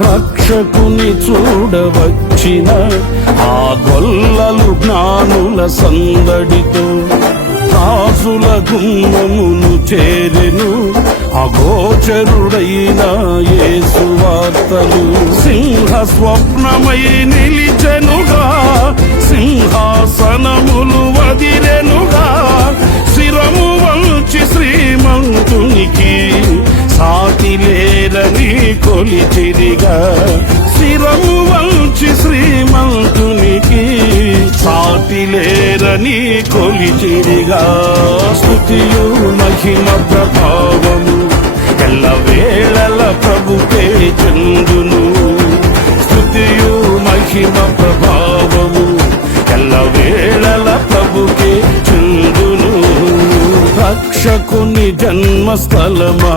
రక్షకుని చూడవచ్చిన ఆ గొల్లలు జ్ఞానుల సందడితో రాజుల గుమ్మమును చేరెను అగోచరుడైన యేసు వార్తలు సింహ స్వప్నమై నిలిచెనుగా. లేరని కొలిచిరిగా శిరము వంచి శ్రీమంతునికి సాటి లేరని కొలిచిరిగా స్థుతియు మహిమ ప్రభావము ఎల్ల వేళల ప్రభుకే చందును. స్థుతియు మహిమ ప్రభావము ఎల్ల వేళల ప్రభుకే చందును. రక్షకుని జన్మస్థలమా?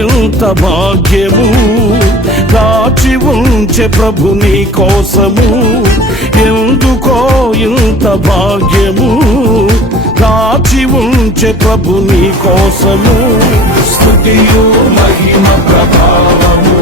ఎందుకో ఇంత భాగ్యము దాచి ఉంచే ప్రభు నీ కోసము. ఎందుకో ఇంత భాగ్యము దాచి ఉంచే ప్రభు నీ కోసము. స్థుతియు మహిమ ప్రభావము.